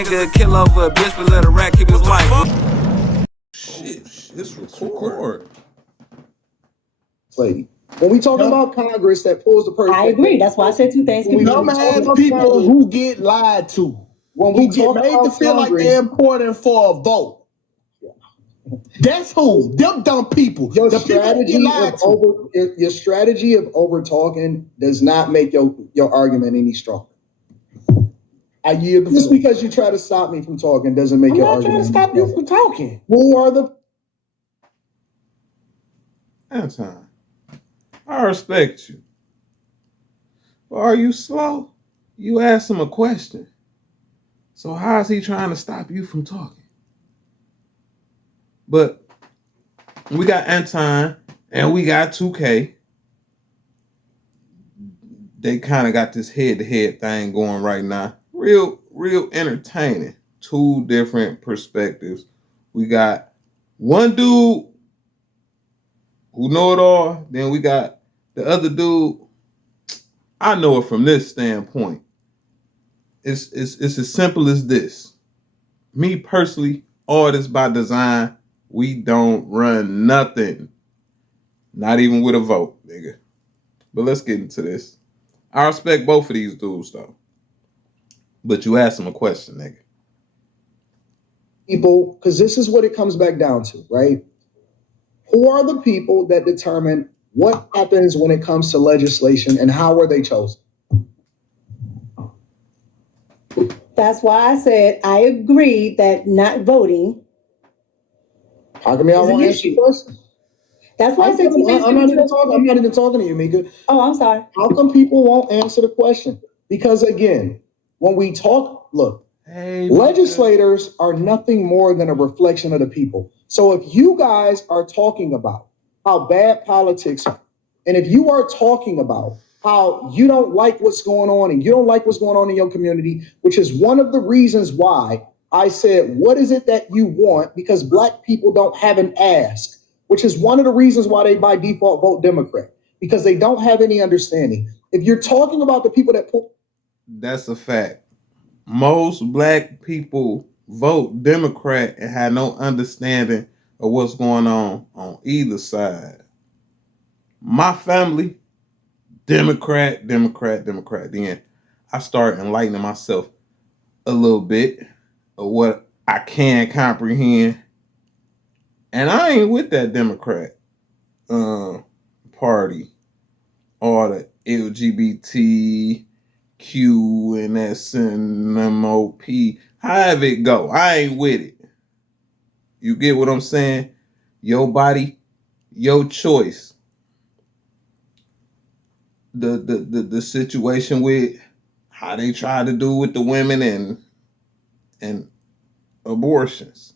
Nigga kill over a bitch, but let a rat keep his wife. Shit, it's record. Lady. When we talking about Congress that pulls the person, I agree. That's why I said two things. Dumbass people who get lied to, who get made to feel like they're important for a vote. That's who. Them dumb people. Your strategy of over talking does not make your argument any stronger. I yield the Just floor. because you try to stop me from talking doesn't make your argument. I'm not trying to stop you from talking. Who are the Anton, I respect you. But are you slow? You asked him a question. So how is he trying to stop you from talking? But we got Anton and we got Tukay. They kind of got this head-to-head thing going right now. Real entertaining. Two different perspectives. We got one dude who know it all. Then we got the other dude. I know it from this standpoint. It's as simple as this. Me personally, all this by design. We don't run nothing. Not even with a vote, nigga. But let's get into this. I respect both of these dudes, though. But you asked them a question, nigga. people, because this is what it comes back down to, right? Who are the people that determine what happens when it comes to legislation and how are they chosen? That's why I said I agree that not voting. How come y'all won't answer the question? That's why I said I'm not even talking to you, Mika. Oh, I'm sorry. How come people won't answer the question? Because again, when we talk, look, legislators are nothing more than a reflection of the people. So if you guys are talking about how bad politics are, and if you are talking about how you don't like what's going on and you don't like what's going on in your community, which is one of the reasons why I said, what is it that you want? Because Black people don't have an ask, which is one of the reasons why they by default vote Democrat, because they don't have any understanding. If you're talking about the people that pull. That's a fact. Most Black people vote Democrat and have no understanding of what's going on either side. My family, Democrat. Then I start enlightening myself a little bit of what I can comprehend. And I ain't with that Democrat party. All the LGBTQ and SNMOP, however it go. I ain't with it. You get what I'm saying? Your body, your choice. The situation with how they try to do with the women and abortions.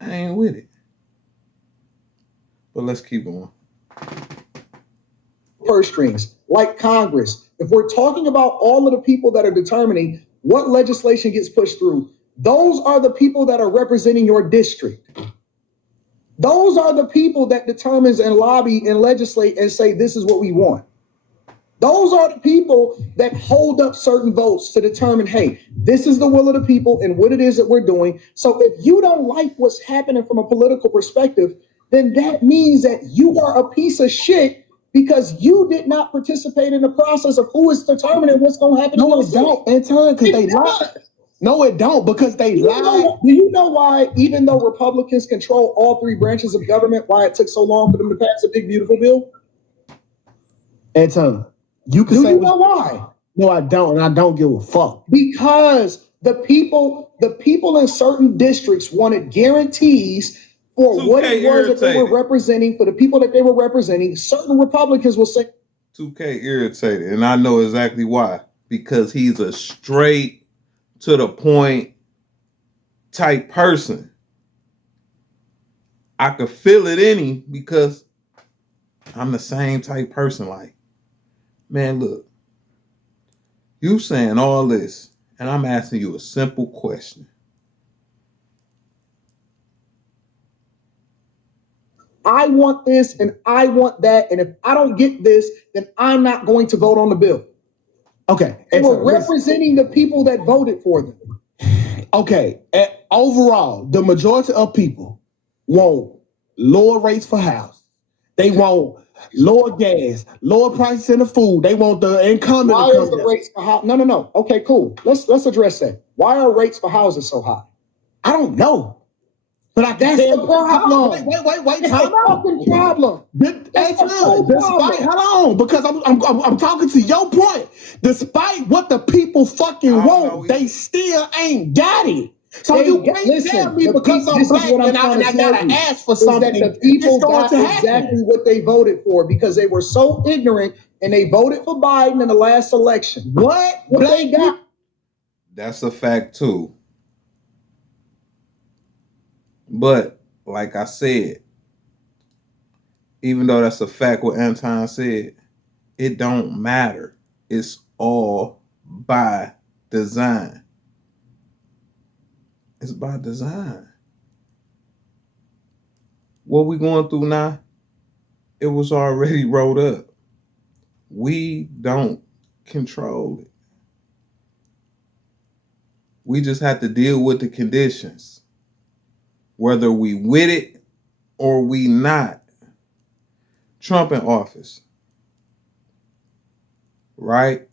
I ain't with it. But let's keep going. Purse strings, like Congress. If we're talking about all of the people that are determining what legislation gets pushed through, those are the people that are representing your district. Those are the people that determines and lobby and legislate and say, this is what we want. Those are the people that hold up certain votes to determine, hey, this is the will of the people and what it is that we're doing. So if you don't like what's happening from a political perspective, then that means that you are a piece of shit because you did not participate in the process of who is determining what's going to happen. No, it don't, Anton, because they lie. No, it don't, because they lie. Do you know why, even though Republicans control all three branches of government, why it took so long for them to pass a big, beautiful bill? Anton, you can say, you know why? No, I don't, and I don't give a fuck. Because the people in certain districts wanted guarantees for what it was that they were representing, for the people that they were representing. Certain Republicans will say, Tukay irritated, and I know exactly why. Because he's a straight to the point type person. I could feel it in him because I'm the same type person. Like, man, look, you saying all this, and I'm asking you a simple question. I want this and I want that, and if I don't get this, then I'm not going to vote on the bill. Okay. They were representing the people that voted for them. Okay, overall, the majority of people want lower rates for house. They want lower gas, lower prices in the food. They want the income. Why is the rates for house? No. Okay, cool. Let's address that. Why are rates for houses so high? I don't know. But I can That's tell the problem. Wait. That's the fucking problem. Despite, hold on, because I'm talking to your point. Despite what the people fucking want, they still ain't got it. So you can't tell me because I'm black and I gotta ask for something. That the people got exactly what they voted for because they were so ignorant and they voted for Biden in the last election. What they got? That's a fact too. But like I said, even though that's a fact what Anton said, it don't matter. It's all by design. It's by design. What we going through now, it was already rolled up. We don't control it. We just have to deal with the conditions. Whether we with it or we not. Trump in office. Right?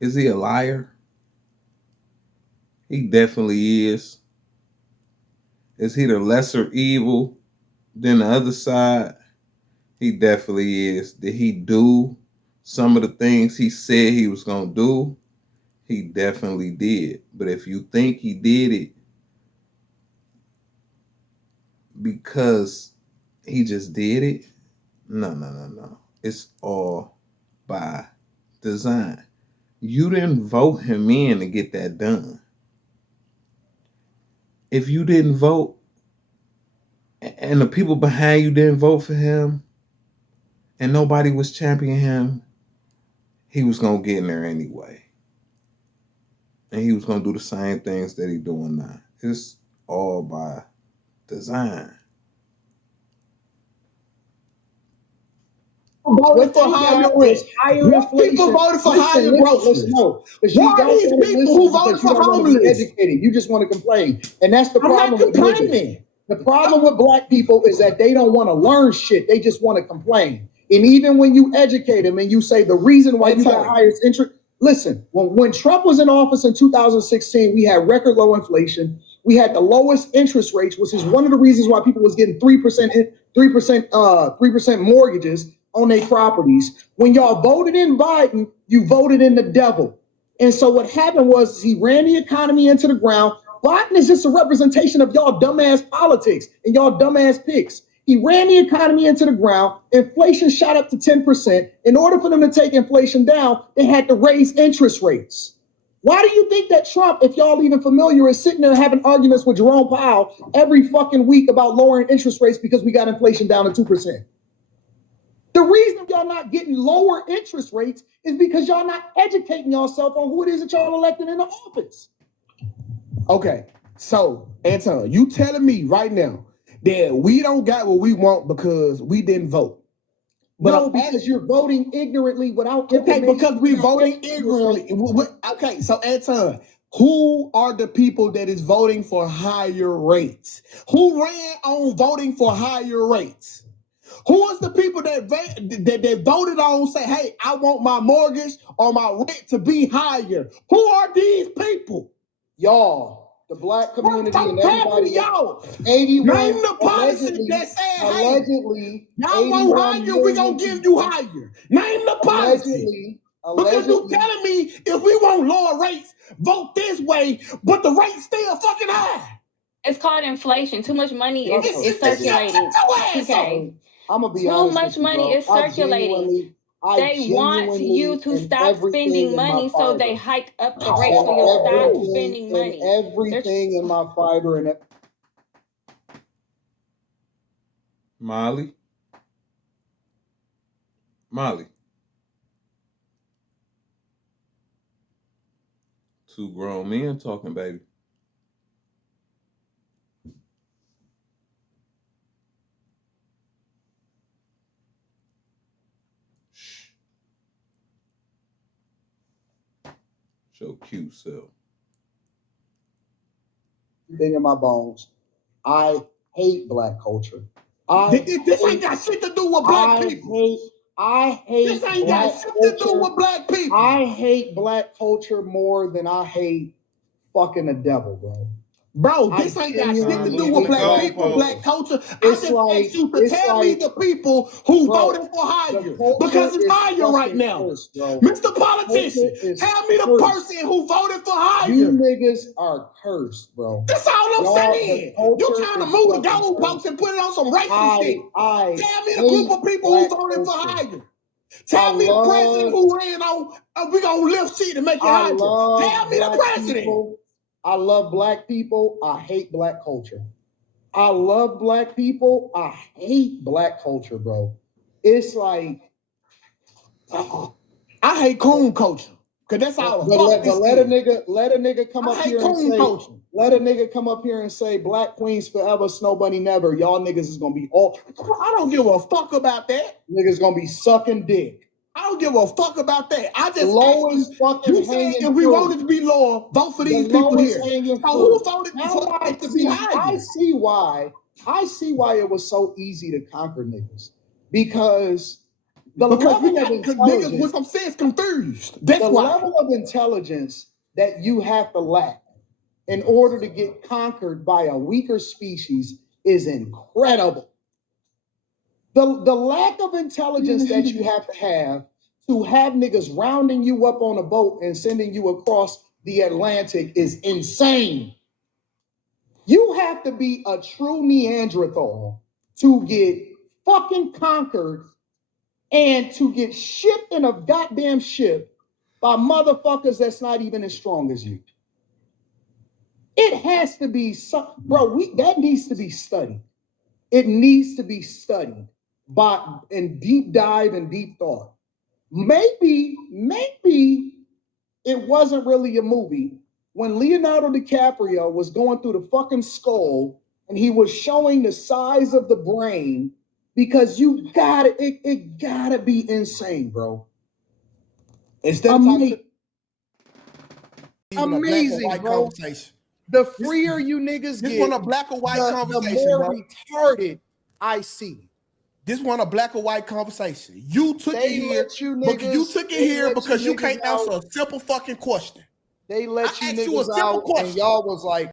Is he a liar? He definitely is. Is he the lesser evil than the other side? He definitely is. Did he do some of the things he said he was going to do? He definitely did. But if you think he did it because he just did it, no. It's all by design. You didn't vote him in to get that done. If you didn't vote and the people behind you didn't vote for him and nobody was championing him, he was going to get in there anyway. And he was going to do the same things that he's doing now. It's all by design. Voted for higher rent. People voted for higher groceries. Why are these people who voted for homeless? You just want to complain. And that's the problem. I'm not complaining. The problem with black people is that they don't want to learn shit. They just want to complain. And even when you educate them and you say the reason why you got highest interest, listen, when Trump was in office in 2016, we had record low inflation. We had the lowest interest rates, which is one of the reasons why people was getting 3% mortgages on their properties. When y'all voted in Biden, you voted in the devil. And so what happened was he ran the economy into the ground. Biden is just a representation of y'all dumbass politics and y'all dumbass picks. He ran the economy into the ground. Inflation shot up to 10%. In order for them to take inflation down, they had to raise interest rates. Why do you think that Trump, if y'all even familiar, is sitting there having arguments with Jerome Powell every fucking week about lowering interest rates because we got inflation down to 2%? The reason y'all not getting lower interest rates is because y'all not educating yourself on who it is that y'all elected in the office. Okay, so Anton, you telling me right now that we don't got what we want because we didn't vote? But no, because you're voting ignorantly without information. Okay, because we're voting ignorantly. Okay, so Anton, who are the people that is voting for higher rates? Who ran on voting for higher rates? Who is the people that voted on say, hey, I want my mortgage or my rent to be higher? Who are these people? Y'all, the black community and everybody. Y'all. 81. Name the policy that said, hey, allegedly, y'all want higher, we're going to give you higher. Name the policy. Because you're telling me if we want lower rates, vote this way, but the rate's still fucking high. It's called inflation. Too much money is circulating. Okay. I'm gonna be Too much money is circulating. They want you to stop spending money, so they hike up the rates so you'll stop spending money. Everything in my fiber and Molly. Two grown men talking, baby. Your cute self. Thing in my bones. I hate black culture. This ain't got shit to do with black people. I hate this ain't got shit to do with black people. I hate black culture more than I hate fucking the devil, bro. Bro, this ain't got shit to do with black people, black culture. I just asked you to tell me the people who voted for higher, because it's higher right now. Mr. Politician, tell me the person who voted for higher. You niggas are cursed, bro. That's all I'm saying. You trying to move the goalposts and put it on some racist shit. Tell me the group of people who voted for higher. Tell me the president who ran on, we gonna lift shit and make it higher. Tell me the president. I love black people. I hate black culture. I love black people. I hate black culture, bro. It's like I hate coon culture. Cause that's all. Let a nigga come up here and say, let a nigga come up here and say, Black Queens forever, Snow Bunny never. Y'all niggas is gonna be all. I don't give a fuck about that. Niggas gonna be sucking dick. I don't give a fuck about that. I just lowest fucking you said if we wanted to be lower, vote for these people here. So who voted for it to be higher? I see why it was so easy to conquer niggas. Because niggas with some sense confused. That's the why. level of intelligence that you have to lack in order to get conquered by a weaker species is incredible. The lack of intelligence that you have to have niggas rounding you up on a boat and sending you across the Atlantic is insane. You have to be a true Neanderthal to get fucking conquered and to get shipped in a goddamn ship by motherfuckers that's not even as strong as you. It has to be that needs to be studied. It needs to be studied in deep dive and deep thought. Maybe it wasn't really a movie when Leonardo DiCaprio was going through the fucking skull and he was showing the size of the brain, because it gotta be insane, bro. Amazing, bro. The freer you niggas get, this one a black or white conversation, the more bro. retarded I see. This one a black or white conversation. You took it here because you can't answer a simple fucking question. They let you niggas out and y'all was like,